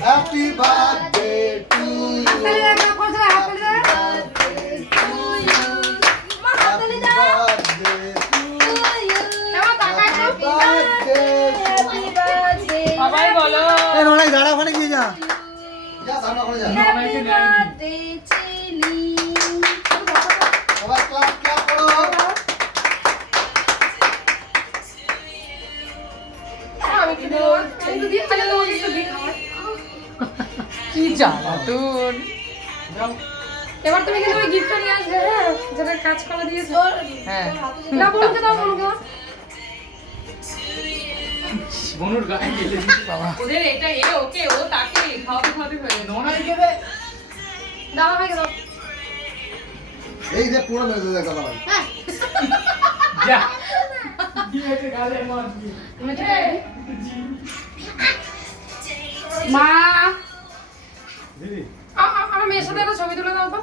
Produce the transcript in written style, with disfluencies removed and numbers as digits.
Happy birthday to সবাই বলো দাঁড়া ওখানে গিয়ে যা সামনে ওখানে যা সবাই ক্লাপ ক্লাপ করো কি জ্বালাতন। এবার তুমি কিন্তু ওই গিফটটা নিয়ে আসবে, হ্যাঁ, যেটা কাজ করা দিয়েছো। হ্যাঁ না বলুকে দাও, বলুকে বনুর গায়ে গেলে দিচ্ছি বাবা। ওদের এটা ওকে ও তাকে খাওয়াতে খাওয়াতে হয়ে গেল। নোনাই গেলে দাও ভাই দাও। এই যে পুরো মেরে দেখা ভাই যা দিয়েছে গালে মার দিয়ে। মা দিদি আমার মেয়ের সাথে একটা ছবি তুলে দাও তো।